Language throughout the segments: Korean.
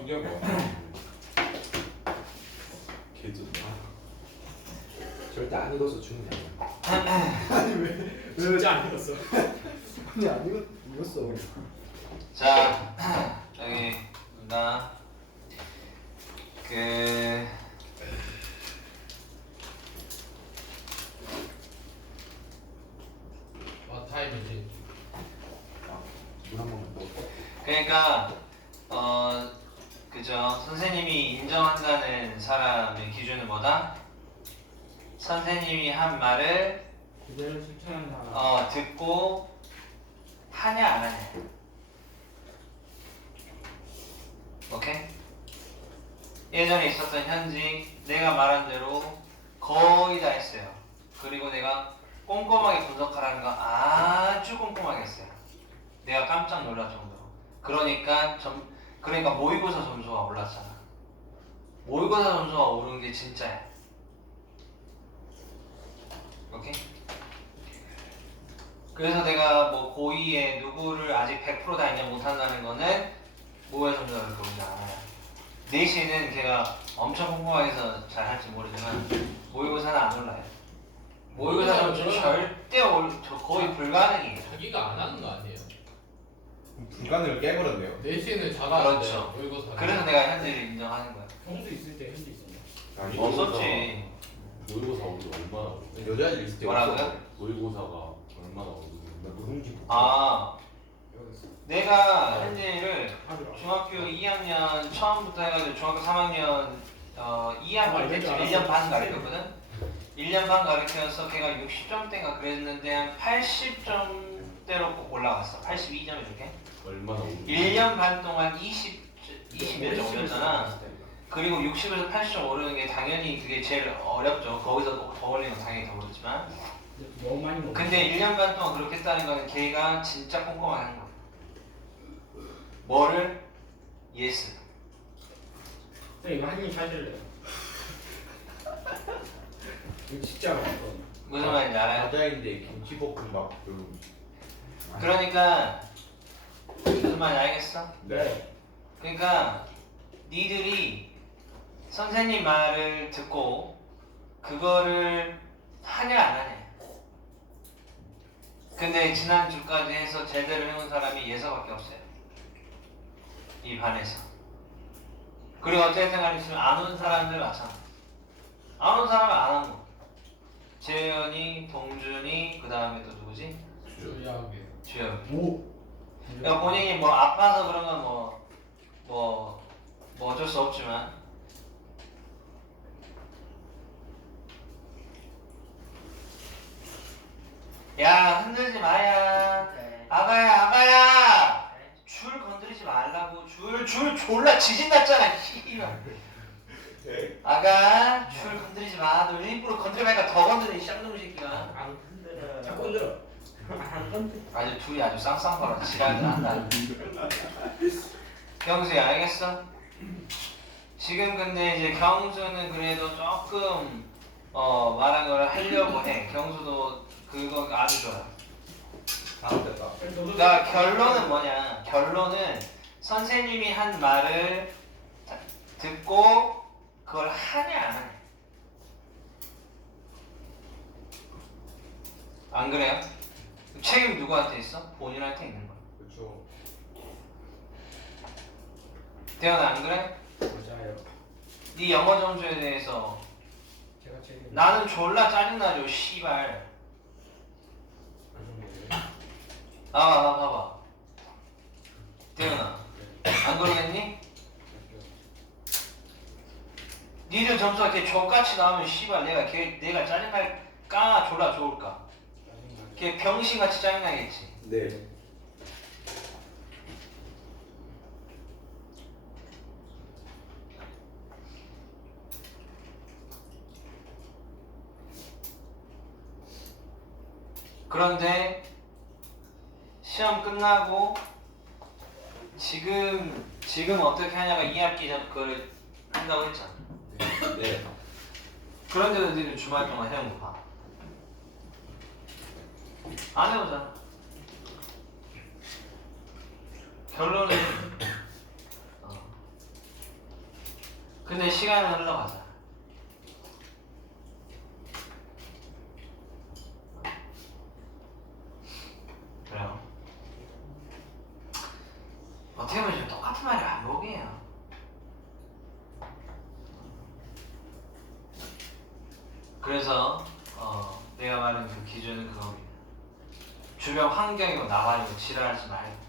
신기한 거. 개 좋다. 절대 안 익어서 죽는 게 아니야. 진짜 안 읽었어. 아니 안 익었 익었어. 자 여기 나 그. 물한 번만 더. 그러니까 어 그죠 선생님이 인정한다는 사람의 기준은 뭐다? 선생님이 한 말을 그대로 실천하는 사람. 어 듣고 하냐 안 하냐 오케이? 예전에 있었던 현직 내가 말한 대로 거의 다 했어요 그리고 내가 꼼꼼하게 분석하라는 거 아주 꼼꼼하게 했어요 내가 깜짝 놀랄 정도로 그러니까 점 그러니까 모의고사 점수가 올랐잖아 모의고사 점수가 오른 게 진짜야 오케이? 그래서 내가 뭐 고2에 누구를 아직 100%다 인정 못한다는 거는 모의 점수가 그렇게 오지 않아요. 내신은 걔가 엄청 꼼꼼하게 해서 잘 할지 모르지만 모의고사는 안 올라요. 모의고사 점수 절대 올, 저 거의 불가능이에요. 자기가 안 하는 거 아니에요? 불가능을 깨버렸네요. 내신을 잘하는데 그렇죠. 모의고사. 그래서 내가 현재를 인정하는 거야. 평소 있을 때 현재 있었나? 아니, 없었지. 모의고사 오늘 얼마나 오르- 여자애들 있을 때 뭐라고요? 없어. 모의고사가 얼마나 오르는 나 누룽지. 아, 여기서. 내가 현재를 하더라. 중학교 2학년 처음부터 해가지고 중학교 3학년 어, 2학기 아, 때쯤 이럴 줄 1년 반. 가르쳤거든? 1년 반 가르쳐서 걔가 60점대인가 그랬는데 한 80점대로 꼭 올라갔어 82점 이렇게 얼마나 오르 1년 반 동안 20, 20몇 점 올렸잖아 그리고 60에서 80점 오르는 게 당연히 그게 제일 어렵죠 거기서 더 올리면 당연히 더 오르지만 너무 많이 먹어. 근데 1년 반 동안 그렇게 했다는 거는 걔가 진짜 꼼꼼하게 하는 거야 뭐를? 예스 네, 이거 한입 사줄래요? 이거 진짜로. 무슨 말인지 알아요? 여자인데 김치볶음밥. 그러니까 무슨 말인지 알겠어? 네. 그러니까 니들이 선생님 말을 듣고 그거를 하냐 안 하냐 근데 지난주까지 해서 제대로 해온 사람이 예서밖에 없어요 이 반에서 그리고 어쨌든 간에 지금 안 온 사람들 마찬가지 안 온 사람은 안 한 거 재현이, 동준이, 그 다음에 또 누구지? 주야하게. 주혁이 오. 그러니까 본인이 뭐 아파서 그런 건 뭐 뭐, 뭐 어쩔 수 없지만. 야 흔들지 마야. 아가야 아가야. 줄 건드리지 말라고. 줄 줄 졸라 지진 났잖아 씨발. 아가 줄 건드리지 마 너 일부러 건드리니까 더 건드려 이 쌍놈 새끼가. 안 흔들어. 자꾸 흔들어. 아주 둘이 아주 쌍쌍거려 지랄을 한다. 경수야 알겠어? 지금 근데 이제 경수는 그래도 조금 어 말한 걸 하려고 해. 경수도 그거 아주 좋아. 다음 됐다. 그러니까 결론은 뭐냐? 결론은 선생님이 한 말을 다- 듣고 그걸 하냐 안 하냐. 안 그래요? 책임 누구한테 있어? 본인한테 있는 거야. 그렇죠. 대현아 안 그래? 맞아요. 네 영어 점수에 대해서 제가 책임. 나는 졸라 짜증나죠 씨발 아, 나 봐봐 대현아 안 그러겠니? 니들 점수가 이렇게 족같이 나오면 씨발 내가 걔 내가 짜증날까 졸라 좋을까 걔 병신같이 짜증나겠지 네. 그런데 시험 끝나고 지금 지금 어떻게 하냐가 2학기 전 그거를 한다고 했잖아 네. 그런데도 너희들 주말 동안 해온 거 봐. 안 해보잖아. 결론은 어, 근데 시간은 흘러가잖아. 그래요. 어떻게 보면 똑같은 말이 반복이에요. 그래서 어, 내가 말한 그 기준은 그겁니다. 주변 환경이고 나발이고 지랄하지 말고.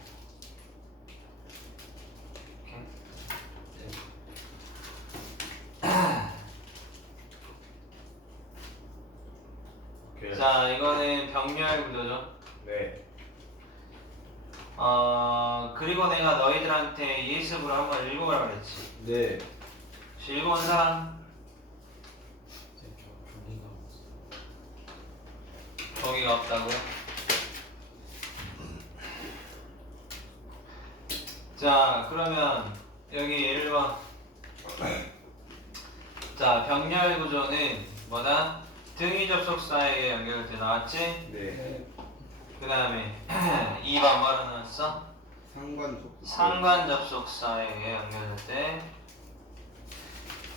오케이? 자, 이거는 병렬 구도죠. 네. 어, 그리고 내가 너희들한테 예습으로 한번 읽어보라 그랬지. 네. 혹시 읽어본 사람? 거기가 없다고 자, 그러면 여기 1번. 자, 병렬 구조는 뭐다? 등위 접속사에게 연결돼 나왔지? 네. 그 다음에 2번 뭐로 나왔어? 상관 접속사에게 연결될 때.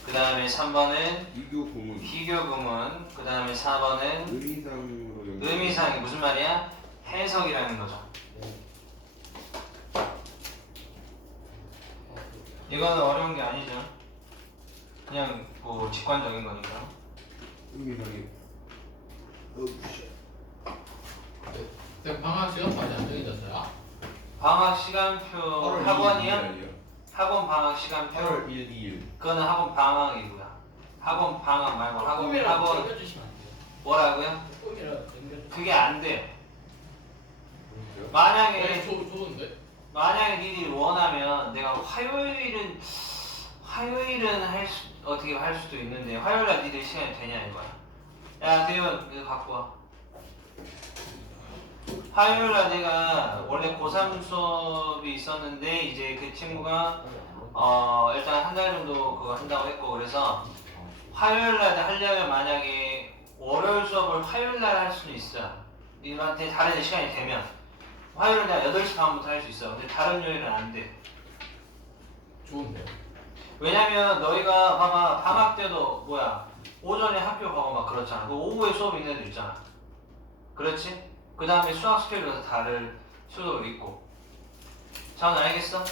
그 다음에 3번은 이교 고문. 비교 구문. 그 다음에 4번은 의미상으로 연결. 의미상이 무슨 말이야? 해석이라는 거죠. 이거는 어려운 게 아니죠. 그냥 뭐 직관적인 거니까. 의미상이. 어, 씨. 네, 방학 시간 많이 안 정해졌어요? 방학 시간표 학원이요? 8월 학원 방학 시간표? 8월 1, 2일. 그거는 학원 방학이고요. 학원 방학 말고 학원 학원 챙겨주시면 안 돼요? 뭐라고요? 챙겨주시면 그게 안 돼요. 네, 만약에 좋, 좋은데? 만약에 니들이 원하면 내가 화요일은 화요일은 할 수, 어떻게 할 수도 있는데 화요일 날 니들 시간이 되냐 이거야. 야 대현 이거 갖고 와. 화요일 날 내가 원래 고3 수업이 있었는데 이제 그 친구가 어 일단 한 달 정도 그거 한다고 했고 그래서 화요일 날 하려면 만약에 월요일 수업을 화요일 날 할 수는 있어요. 이한테 다른 시간이 되면 화요일 날 8시 반부터 할 수 있어. 근데 다른 요일은 안 돼. 좋은데요? 왜냐면 너희가 봐봐 방학 때도 뭐야 오전에 학교 가고 막 그렇잖아. 그 오후에 수업 있는 애들 있잖아. 그렇지? 그 다음에 수학 스케줄에서 다를 수도 있고. 자, 알겠어?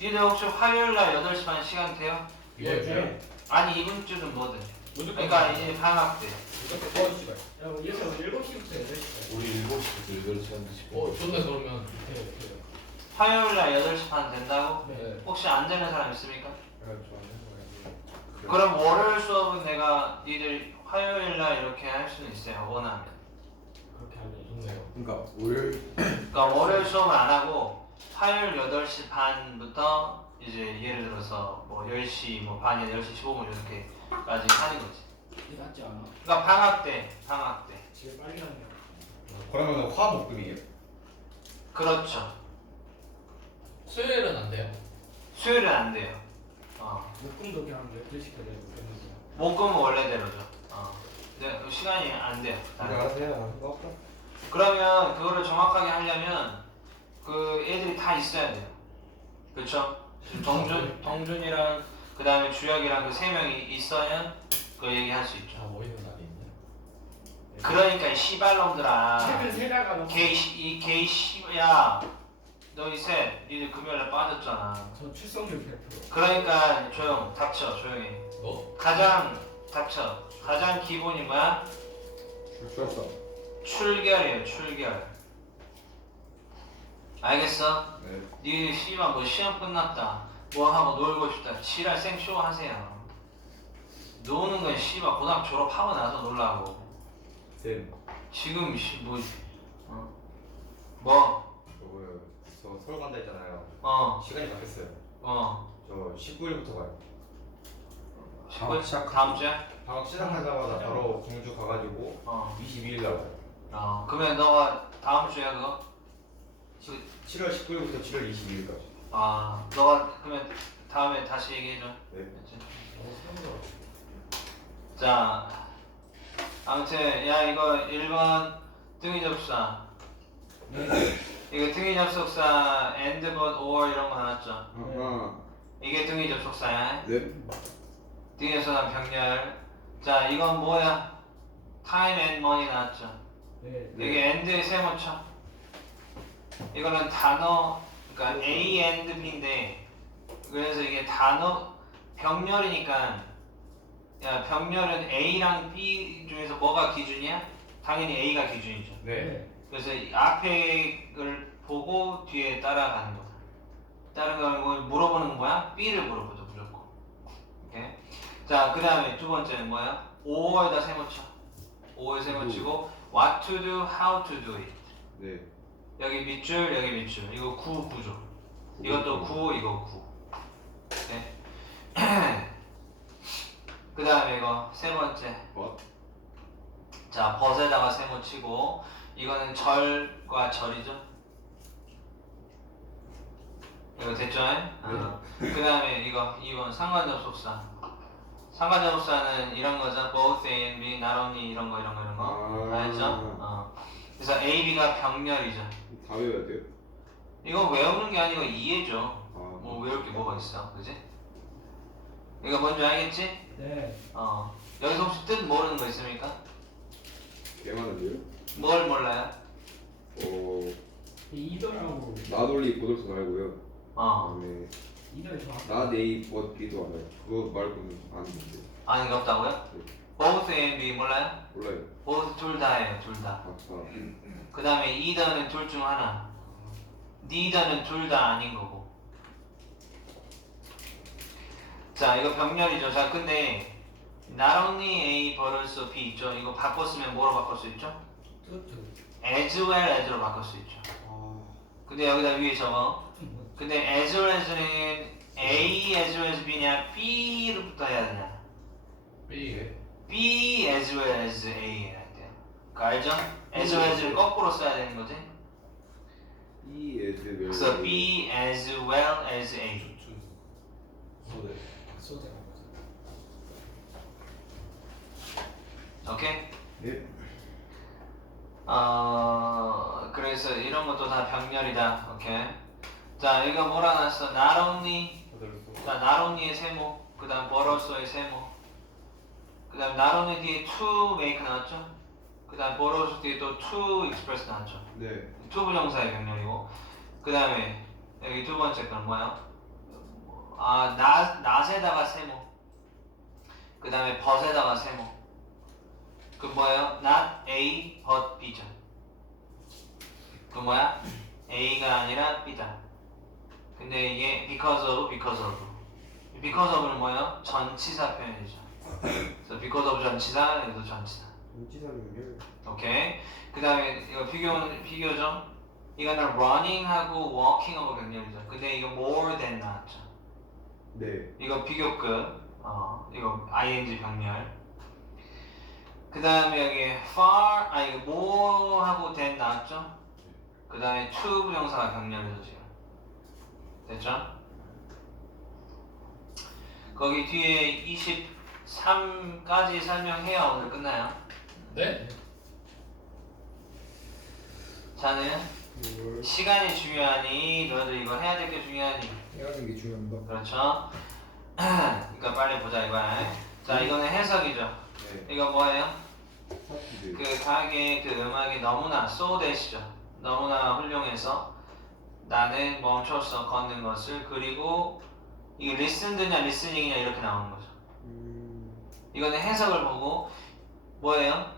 니들 혹시 화요일 날 8시 반 시간 돼요? 예, 네. 아니 이번 주는 뭐든. 무조건 그러니까 이제 방학 때. 무조건 어 씨발 야 우리 예서 7시부터 8시까지 우리 7시부터 8시 한 10분. 어, 좋네, 그러면. 네, 네. 화요일 날 8시 반 된다고? 네. 혹시 안 되는 사람 있습니까? 좋아하는 거야. 그럼 월요일 수업은 내가 니들 화요일 날 이렇게 할 수는 있어요 원하면 그렇게 하면 좋네요. 그러니까 월요일 그러니까 월요일 수업을 안 하고 화요일 8시 반부터 이제 예를 들어서 뭐 10시 뭐 반이 10시 15분 이렇게 까지 하는 거지 이게 낫지 않아? 그러니까 방학 때 방학 때 제일 빨리 하는 게 그러면 화목금이에요? 그렇죠 수요일은 안 돼요? 수요일은 안 돼요 어. 목금도 그냥 12시까지 해도 되는 거야 목금은 원래대로죠 어. 근데 시간이 안 돼요 다른 거. 하세요. 상관없다. 그러면 그거를 정확하게 하려면 그 애들이 다 있어야 돼요. 그렇죠? 동준, 동준이랑 그 다음에 주혁이랑 그 세 명이 있어야 그 얘기할 수 있죠. 다 모이는 날이 있네. 그러니까 이 씨발놈들아, 최근 세 달간 너 게이 씨- 이 게이 씨야, 너희 셋, 니들 금요일에 빠졌잖아. 저 출석률 100% 그러니까 조용, 닥쳐, 조용히. 너? 가장 닥쳐. 가장 기본이 뭐야? 출석. 출결이에요, 출결. 알겠어? 네. 니 씨발 뭐 시험 끝났다 뭐 하고 놀고 싶다 지랄 생쇼 하세요 노는 건 씨발 고등학교 졸업하고 나서 놀라고 쌤. 지금 씨뭐 어? 뭐? 저거요. 저 서울 간다 했잖아요. 어? 시간이 바뀌었어요. 어? 저 19일부터 가요. 시골 다음 주에? 방학 시작하자마자 바로 공주 가가지고 어. 22일 날 와요. 어 그러면 너가 다음 주에 그거? 7월 19일부터 7월 22일까지. 아 너가 그러면 다음에 다시 얘기해줘 네. 그치? 어, 자 아무튼 야 이거 1번 등위 접속사. 이거 등위 접속사 and but or 이런 거 나왔죠 아하. 이게 등위 접속사야 네. 등위 접속사 병렬 자 이건 뭐야 time and money 나왔죠 네. 이게 and의 세모차 이거는 단어 그러니까 A and B인데 그래서 이게 단어 병렬이니까 야 병렬은 A랑 B 중에서 뭐가 기준이야? 당연히 A가 기준이죠. 네. 그래서 이 앞에를 보고 뒤에 따라가는 거. 다른 거 말고 물어보는 거야? B를 물어보죠 무조건. 오케이. 자 그다음에 두 번째는 뭐야? 5월다 세모쳐. 5월 세모치고 what to do, how to do it. 네. 여기 밑줄 여기 밑줄. 이거 9 9죠. 이것도 9 이거 9 네. 그 다음에 이거 세 번째. What? 자 벗에다가 세모 치고 이거는 절과 절이죠? 이거 됐죠? 네? 어. 네. 그 다음에 이거 2번 상관접속사. 상관접속사는 이런 거죠? Both A and B not only e 이런 거 이런 거 이런 거 아. 알죠? 어. 그래서 A, B가 병렬이죠. 아, 다 외워야 돼요? 이건 외우는 게 아니고 이해죠. 아, 뭐 외울 게 뭐가 있어, 그지? 이거 뭔지 알겠지? 네. 어. 여기서 혹시 뜻 모르는 거 있습니까? 개 많은데요? 뭘 몰라요? 어, 이더라고. 나돌리 보돌스 말고요. 어. 그다음에 이더 좋아. 나네이 버기도 알아요. 그거 말고는 아는데. 아닌 게 없다고요? 네. both and B 몰라요? 몰라요. both 둘 다예요 둘 다. 아, 아. 맞다. 그 다음에 either는 둘 중 하나. 니더는 둘 다 아닌 거고. 자 이거 병렬이죠. 자 근데 not only A but also B 있죠. 이거 바꿨으면 뭐로 바꿀 수 있죠? as well as로 바꿀 수 있죠. 근데 여기다 위에 적어. 근데 as well as는 A as well as B냐 B로부터 해야 되냐? B B as well as A 할 때. 그 알죠? as well as를 거꾸로 써야 되는 거지. E as well. 그래서 B as well as A. 소대. 소대. 오케이? 네. 어 그래서 이런 것도 다 병렬이다. 오케이. 자 여기가 뭐라 났어? 나롱니. 자 나롱니의 세모. 그다음 버러소의 세모. 그 다음 나로는 뒤에 to make 나왔죠? 그 다음 borrow 뒤에 또 to express 나왔죠? 네. to 부정사의 명령이고 그 다음에 여기 두 번째 건 뭐야? 아, 나, 낫에다가 세모 그 다음에 벗에다가 세모 그 뭐예요? not A, but B죠 그 뭐야? A가 아니라 B다 근데 이게 because of, because of because of는 뭐예요? 전치사 표현이죠 So because of 전치사, 여기도 전치사. 전치사는요? 오케이. 그 다음에 이거 비교는 비교죠. 이거는 running하고 walking하고 연결이죠. 근데 이거 more than 나왔죠. 네. 이거 비교급. 어, 이거 ing 병렬. 그 다음에 여기 far, 아 이거 more하고 than 나왔죠. 그 다음에 to 부정사가 병렬이죠 지금. 됐죠? 거기 뒤에 20 3까지 설명해야 오늘 끝나요. 네. 자는 이걸 시간이 중요하니 너희도 이거 해야 될 게 중요하니 해가는 게 중요합니다. 그렇죠? 그러니까 빨리 보자 이거야. 자 이거는 해석이죠. 네. 이거 뭐예요? 그 가게 그 음악이 너무나 소대시죠. 너무나 훌륭해서 나는 멈춰서 걷는 것을 그리고 이 리슨드냐 리스닝이냐 이렇게 나오는 거죠. 이거는 해석을 보고 뭐예요?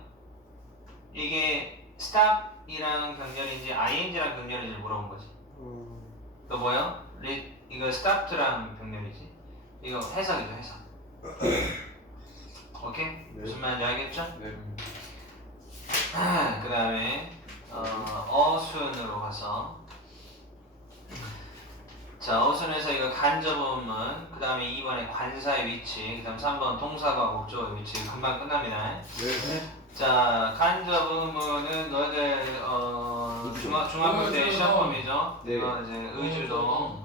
이게 stop이라는 병렬인지 ing라는 병렬인지 물어본 거지. 음. 또 뭐예요? 리, 이거 stopped라는 병렬이지. 이거 해석이죠 해석. 오케이 네. 무슨 말인지 알겠죠? 네. 그 다음에 어, 어순으로 가서 자, 어순에서 이거 간접음은 그 다음에 2번에 관사의 위치, 그 다음 3번 동사가 목적의 위치 금방 끝납니다. 네. 자, 간접음은 너희들 어, 중학, 중학교 때 시험범이죠. 네. 이거 이제 의주동,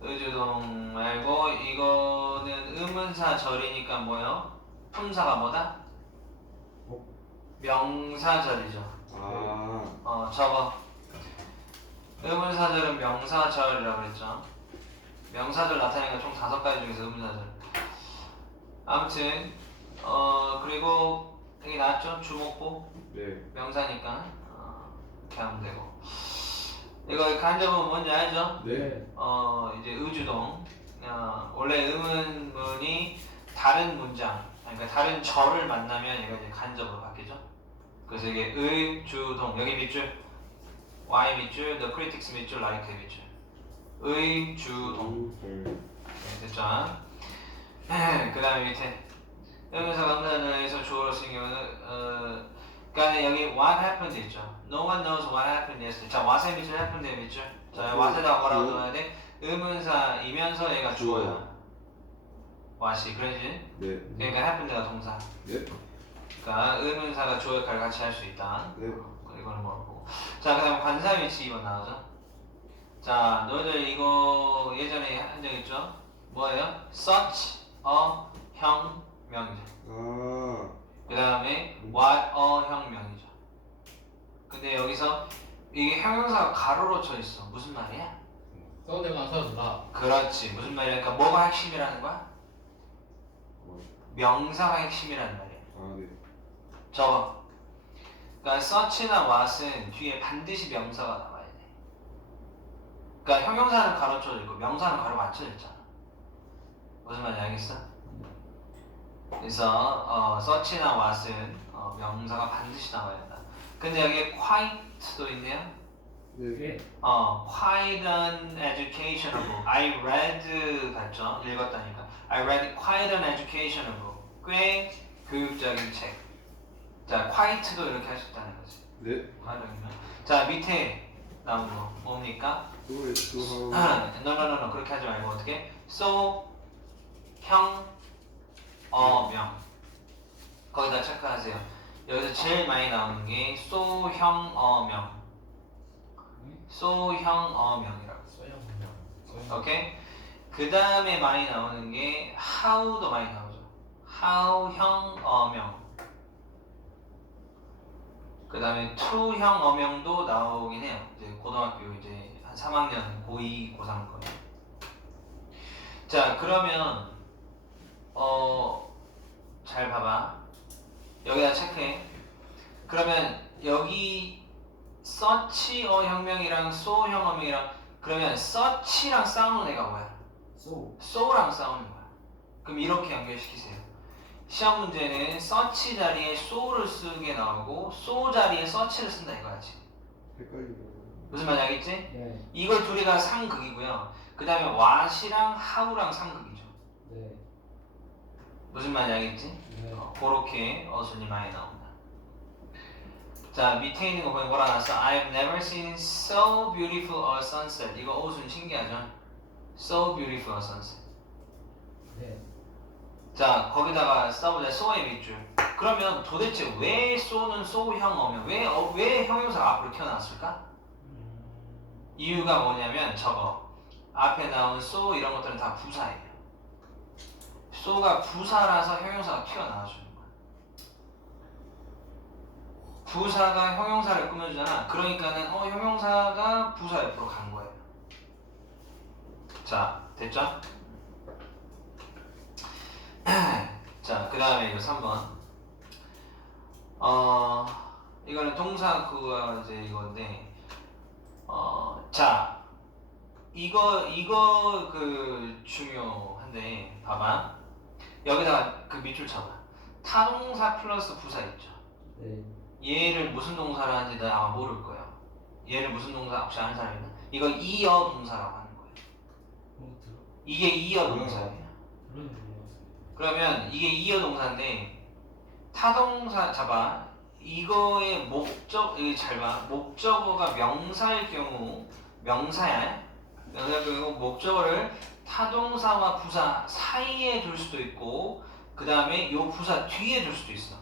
의주동 말고 이거는 의문사 절이니까 뭐요? 품사가 뭐다? 명사절이죠. 아. 어, 저거. 의문사절은 명사절이라고 했죠. 명사절 나타내는 총 다섯 가지 중에서 의문사절. 아무튼 어 그리고 되게 나왔죠 주목보 네. 명사니까 어, 개하면 되고 이거 간접은 뭔지 알죠? 네. 어 이제 의주동 어, 원래 의문문이 다른 문장 그러니까 다른 절을 만나면 얘가 이제 간접으로 바뀌죠. 그래서 이게 의주동 여기 밑줄 Y 밑줄 the critics 밑줄 like 밑줄 의 주동 음. 네, 됐죠? 그 다음에 밑에 여기서 강단에서 주어로 쓴 경우는 어, 그러니까 여기 what happened 있죠. No one knows what happened yesterday. 자, what의 밑줄 happened의 밑줄. 자, what에다 뭐라고 넣어야 돼? 의문사이면서 얘가 주어야. what이 그러지? 네. 그러니까 happened가 동사. 네. 그러니까 의문사가 주어 역할을 같이 할 수 있다. 네. 어, 이거는 뭐고. 자, 그 다음 관사 위치 2번 나오죠. 자, 너희들 이거 예전에 한 적 있죠? 뭐예요? such a 형명이죠. 아. 그 다음에 what a 형명이죠. 근데 여기서 이게 형용사가 가로로 쳐 있어. 무슨 말이야? 써내가 써준다. 그렇지. 무슨 말이야? 그러니까 뭐가 핵심이라는 거야? 명사가 핵심이라는 말이야. 아, 네. 적어. 그러니까 such나 what은 뒤에 반드시 명사가 나와야 돼. 그러니까 형용사는 가로 쳐져 있고 명사는 가로 맞춰져 있잖아. 무슨 말인지 알겠어? 그래서 어, such나 what은 어, 명사가 반드시 나와야 된다. 근데 여기에 quite도 있네요. 네. 어, quite an educational book. I read 같죠? 읽었다니까. I read quite an educational book. 꽤 교육적인 책. 자, quite도 이렇게 할 수 있다는 거지. 네. 과정이면. 자, 밑에 나온 거 뭡니까? 또또 no, 하고. no, no, no. 그렇게 하지 말고 어떻게? so, 형, 어, 명. 거기다 체크하세요. 여기서 제일 많이 나오는 게 so, 형, 어, 명. so, 형, 어, 명이라고. 오케이? 그 다음에 많이 나오는 게 how도 많이 나오죠. how 형 어 명. 그 다음에 to 형 어명도 나오긴 해요. 이제 고등학교 이제 한 3학년 고2 고3 거예요. 자 그러면 어 잘 봐봐. 여기다 체크해. 그러면 여기 서치 어 혁명이랑 소 혁명이랑 그러면 서치랑 싸우는 애가 뭐야? 소. 소랑 싸우는 거야. 그럼 이렇게 연결시키세요. 시험 문제는 서치 자리에 소를 쓰게 나오고 소 자리에 서치를 쓴다 이거야지. 헷갈리고. 무슨 말인지 알겠지? 네. 이걸 둘이 가 상극이고요. 그 다음에 what이랑 how랑 상극이죠. 네. 무슨 말인지 알겠지? 네. 어, 그렇게 어순이 많이 나옵니다. 자 밑에 있는 거 보면 뭐라 나왔어? I've never seen so beautiful a sunset. 이거 어순 신기하죠? So beautiful a sunset. 네. 자 거기다가 써보자 so의 밑줄. 그러면 도대체 왜 so는 so형 어면 왜, 어, 왜 형용사가 앞으로 튀어나왔을까? 음. 이유가 뭐냐면 저거 앞에 나온 so 이런 것들은 다 부사예요. so가 부사라서 형용사가 튀어나와주는 거야. 부사가 형용사를 꾸며주잖아. 그러니까는 어 형용사가 부사 옆으로 간 거예요. 자 됐죠? 자 그 다음에 이거 3번. 어 이거는 동사 그거 이제 이건데 어, 자, 이거, 이거 그 중요한데, 봐봐. 여기다가 그 밑줄 쳐봐. 타동사 플러스 부사 있죠. 네. 얘를 무슨 동사로 하는지 나 아마 모를 거예요. 얘를 무슨 동사 혹시 아는 사람 있나? 이거 이어 동사라고 하는 거예요. 뭐 들어. 이게 이어 동사예요. 그런 거 그러면 이게 이어 동사인데 타동사 잡아 이거의 목적 이거 잘 봐. 목적어가 명사일 경우 명사야. 명사일 경우 목적어를 타동사와 부사 사이에 둘 수도 있고 그 다음에 요 부사 뒤에 둘 수도 있어.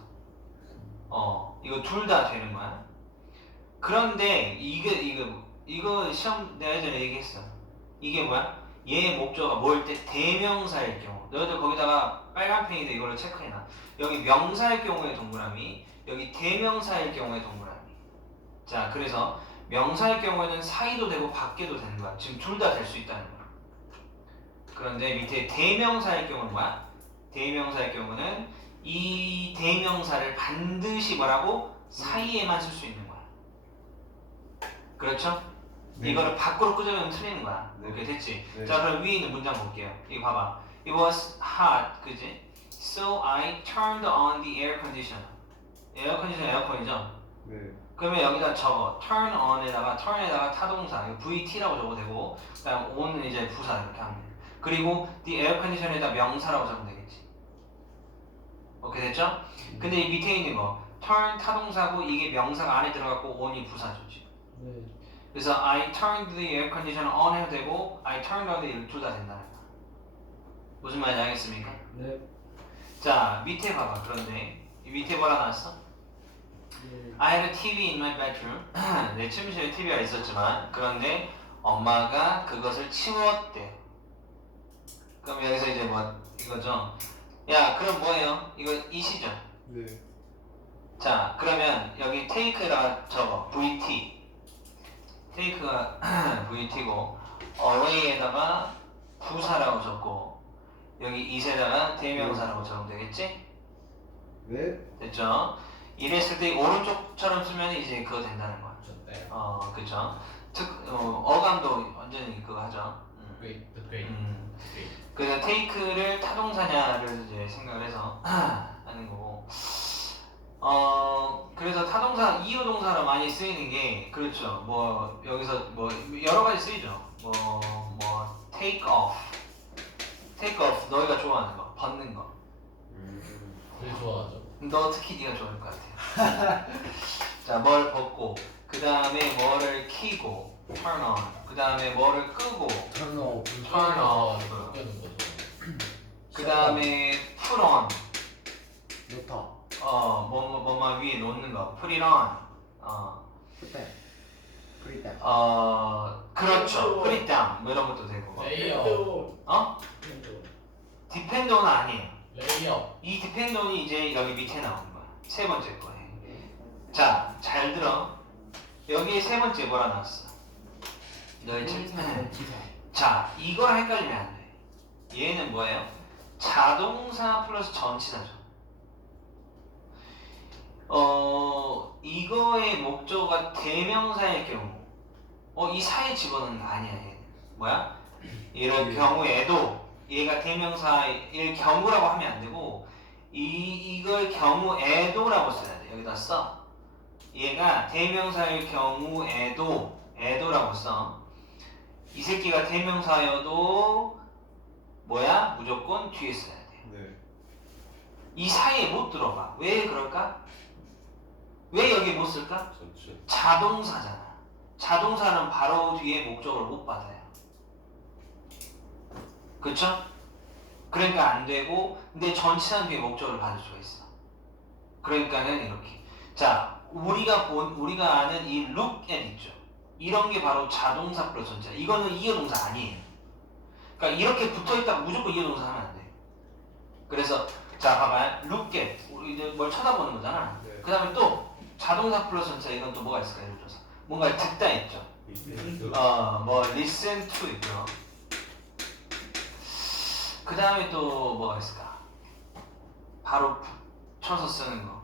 어 이거 둘 다 되는 거야. 그런데 이게 이거 이거 시험 내가 예전에 얘기했어. 이게 뭐야? 얘의 목적어가 뭘때 대명사일 경우 너희들 거기다가 빨간 펜이도 이걸로 체크해놔 여기 명사일 경우의 동그라미 여기 대명사일 경우의 동그라미 자 그래서 명사일 경우에는 사이도 되고 밖에도 되는 거야 지금 둘 다 될 수 있다는 거야 그런데 밑에 대명사일 경우는 뭐야? 대명사일 경우는 이 대명사를 반드시 뭐라고 사이에만 쓸 수 있는 거야. 그렇죠? 네. 이거를 밖으로 끄집으면 틀리는 거야. 네. 이렇게 됐지? 네. 자 그럼 위에 있는 문장 볼게요. 이거 봐봐. It was hot, 그지? So I turned on the air conditioner. 에어 컨디션 에어컨이죠? 네. 그러면 여기다 적어 turn on에다가 turn에다가 타동사 VT라고 적어도 되고 그다음 on은 이제 부사 이렇게 하면 돼. 그리고 the air condition에다 명사라고 적으면 되겠지. 오케이 됐죠? 근데 이 밑에 있는 거 turn 타동사고 이게 명사가 안에 들어갔고 on이 부사조지. 네. 그래서 I turned the air conditioner on 해도 되고 I turned on the 둘다 된다는 거야. 무슨 말인지 알겠습니까? 네. 자 밑에 봐봐 그런데 이 밑에 뭐라 나왔어? 네. I had a TV in my bedroom. 내 침실에 TV가 있었지만 그런데 엄마가 그것을 치웠대. 그럼 여기서 이제 뭐 이거죠? 야 그럼 뭐예요? 이거 이시죠? 네. 자 그러면 여기 take에다가 적어 VT. Take가 VT고 away에다가 부사라고 적고 여기 is에다가 대명사라고 적으면 되겠지? 네. 됐죠? 이랬을 때 오른쪽처럼 쓰면 이제 그거 된다는 거야. 좋대. 어, 그쵸. 특, 어, 어감도 완전히 그거 하죠. 음. Great, the great, 음. 그래서 테이크를 타동사냐를 이제 생각을 해서 하는 거고. 어, 그래서 타동사, 이어동사로 많이 쓰이는 게, 그렇죠. 뭐, 여기서 뭐, 여러 가지 쓰이죠. 뭐, 뭐, take off. take off, 너희가 좋아하는 거, 벗는 거. 제일 좋아하죠. 너 특히 네가 좋아할 것 같아요. 자, 뭘 벗고, 그 다음에 뭐를 키고, turn on. 그 다음에 뭐를 끄고, turn off. turn off. 거죠. 그 다음에 put on. 놓다. 어, 뭐, 뭐, 뭐만 위에 놓는 거. put it on. 어, put that. 어, 그렇죠. put it down. 뭐 이런 것도 되고. 레이어, 어? depend on은 아니에요. 레이어. 이 depend on이 이제 여기 밑에 나오는 거야. 세 번째 거에. 자, 잘 들어. 여기에 세 번째 뭐라 나왔어? 너희 책. 기사. 자, 이걸 헷갈리면 안 돼. 얘는 뭐예요? 자동사 플러스 전치사죠. 어, 이거의 목적어가 대명사일 경우, 어, 이 사이 집어넣는 거 아니야. 뭐야? 이런 예. 경우에도 얘가 대명사일 경우라고 하면 안 되고, 이, 이걸 경우에도라고 써야 돼. 여기다 써. 얘가 대명사일 경우에도, 에도라고 써. 이 새끼가 대명사여도 뭐야? 무조건 뒤에 써야 돼. 네. 이 사이에 못 들어가. 왜 그럴까? 왜 여기 못 쓸까? 전체. 자동사잖아. 자동사는 바로 뒤에 목적을 못 받아요. 그쵸? 그러니까 안 되고, 근데 전치사는 뒤에 목적을 받을 수가 있어. 그러니까는 이렇게. 자, 우리가 본, 우리가 아는 이 look at 있죠? 이런 게 바로 자동사 플러스 전치사. 이거는 이어동사 아니에요. 그러니까 이렇게 붙어 있다 무조건 이어동사 하면 안 돼. 그래서, 자, 봐봐요. look at. 우리 이제 뭘 쳐다보는 거잖아. 네. 그 다음에 또 자동사 플러스 전치사 이건 또 뭐가 있을까 예를 들어서 뭔가 듣다 있죠 어뭐 listen to 있죠 그 다음에 또 뭐가 있을까 바로 쳐서 쓰는 거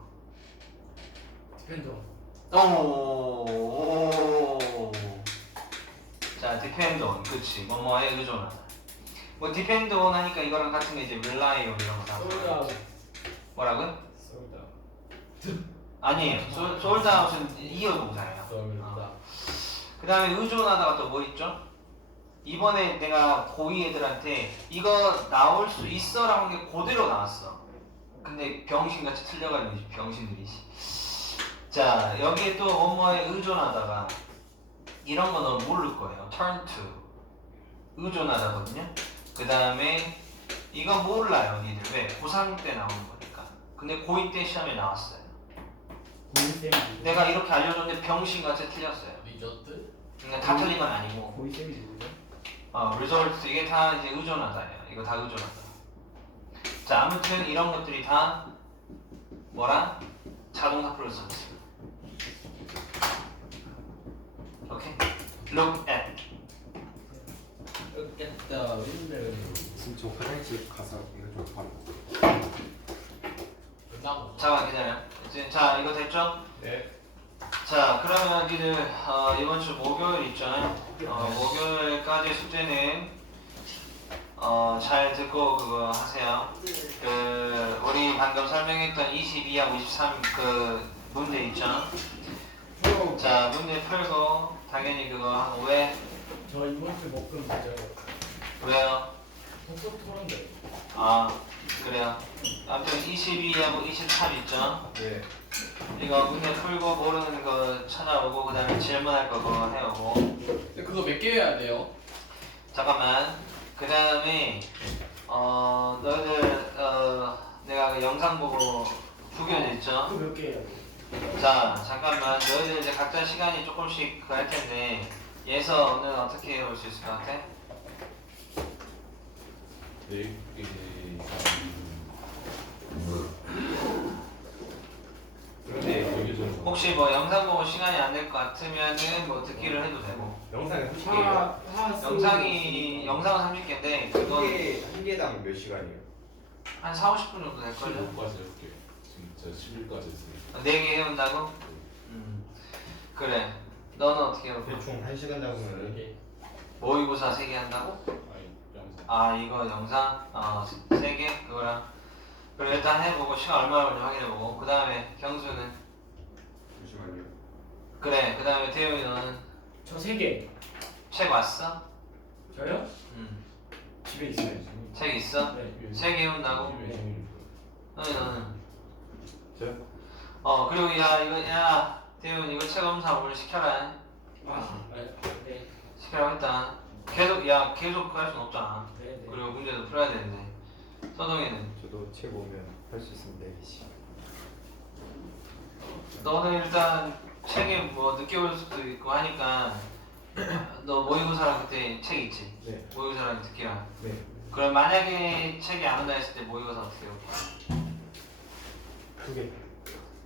depend 오. 자, depend on. 그치. 뭐뭐에 의존하다. 뭐 depend on 하니까 이거랑 같은 게 이제 rely on 이런 거다. 뭐라고요? 아니에요. 솔- 솔드아웃은 이어 동사예요. 썰다. 그 다음에 의존하다가 또 뭐 있죠? 이번에 내가 고2 애들한테 이거 나올 수 있어 라고 한 게 그대로 나왔어. 근데 병신같이 틀려가지고 이 병신들이지. 자, 여기에 또 뭐뭐에 의존하다가 이런 거는 모를 거예요. turn to. 의존하다거든요. 그 다음에 이건 몰라요, 니들. 왜? 고3 때 나오는 거니까. 근데 고2 때 시험에 나왔어요. 내가 이렇게 알려줬는데 병신같이 틀렸어요. 리조트? 그러니까 다 틀린 건 아니고 고이쌤이 누구죠? 어, 리졸트 이게 다 이제 의존하다예요. 이거 다 의존하다. 자, 아무튼 이런 것들이 다 뭐라? 자동사 전치. 오케이. Look at. 끝겠다. 윈들. 지금 저 화장실 가서 이거 좀 바로 끝 잠깐 기다려. 이제 자 이거 됐죠? 네. 자 그러면 니들 어, 이번 주 목요일 있죠? 어, 목요일까지 숙제는 어, 잘 듣고 그거 하세요. 그 우리 방금 설명했던 22하고 23 그 문제 있죠? 자 문제 풀고 당연히 그거 하고 왜? 저 이번 주 목금 맞아요. 왜요? 아 그래요. 아무튼 22하고 23 있죠? 네. 이거 문제 풀고 모르는 거 찾아오고 그 다음에 질문할 거 그거 해오고 근데 그거 몇 개 해야 돼요? 잠깐만 그 다음에 어 너희들 어 내가 그 영상 보고 구겨져 있죠? 그몇 개예요? 자 잠깐만 너희들 이제 각자 시간이 조금씩 그 할 텐데 예서는 어떻게 해볼 수 있을 것 같아? 네 개. 그런데 여기 좀. 혹시 뭐 영상 보고 시간이 안 될 것 같으면은 뭐 듣기를 해도 되고 영상이 30개예요. 하 하수. 영상이 영상은 30개인데 그건 한개 한 개당 몇 시간이에요? 한 4, 50분 정도 될걸요? 15까지 할게. 진짜 11까지 했으니까. 4개 해온다고? 음 그래 너는 어떻게 해볼 거야? 대충 한 시간 잡으면 개. 모의고사 3개 한다고? 아 이거 영상 어 3개 그거랑 그래 일단 해보고 시간 얼마 걸리는지 확인해보고 그 다음에 경수는 잠시만요. 그래 그 다음에 태용이 너는 저 세 개. 책 왔어? 저요? 음. 집에 있어요 지금. 책 있어? 네. 3개 해온다고? 왜 생일 너희 너는? 저요? 어 그리고 야 이거 야 태용 이거 책 검사 오늘 시켜라 아, 네. 네. 시켜라고 했다 계속 야 계속 할 순 없잖아 네. 네. 그리고 문제도 풀어야 되는데 서동이는 저도 책 오면 할 수 있으면 4개씩 너는 일단 책에 뭐 늦게 올 수도 있고 하니까 너 모의고사랑 그때 책 있지? 네. 모의고사랑 듣기랑 네 그럼 만약에 책이 안 온다 했을 때 모의고사 어떻게 올 거야? 두 개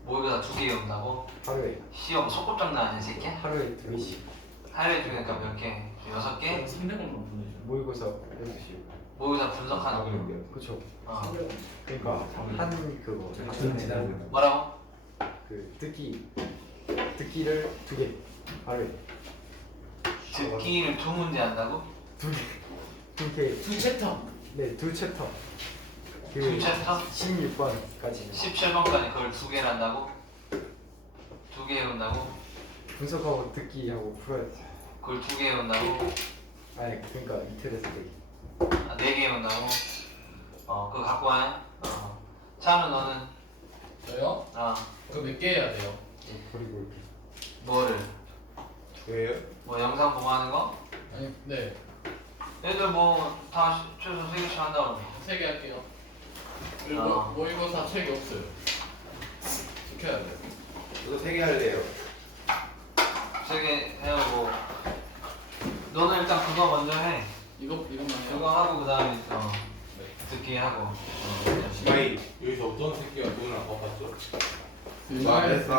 모의고사 두 개 온다고? 하루에 시험 소꿉장난 아니야 새끼야? 하루에 두 개씩 하루에 중에니까 몇 개? 여섯 개? 300원만 보내줘. 모의고사 6시 모의고사 분석하는 거 나오는데요. 그쵸 어. 300원. 그러니까 한 그거 한 뭐라고? 그 듣기 듣기를 두개 하루에 듣기를 두 문제 한다고? 두 개 두개네두 두 챕터. 챕터 두 그 챕터? 16번까지 17번까지 그걸 두 개를 한다고? 두 개 해온다고? 분석하고 듣기하고 풀어야 돼 그걸 두 개 해온다고? 아니 그러니까 이틀에서 네 개 아, 네 개 해온다고? 어 그거 갖고 와 어. 차는 너는 저요? 어 그거 몇 개 해야 돼요? 버리고 이렇게 뭐를? 왜요? 뭐 영상 보고 하는 거? 아니 네. 애들 뭐다 최소 세 개씩 한다고 그러네 세 개 할게요. 그리고 어. 모의고사 책이 없어요. 시켜야 돼. 저도 세개 할래요. 세개 해오고 너는 일단 그거 먼저 해 이거 이것만 해요? 그거 하고 그 다음에 어 듣기 하고 어. 마이 여기서 어떤 새끼가 돈을 안 갚았죠? 그 말- 말했어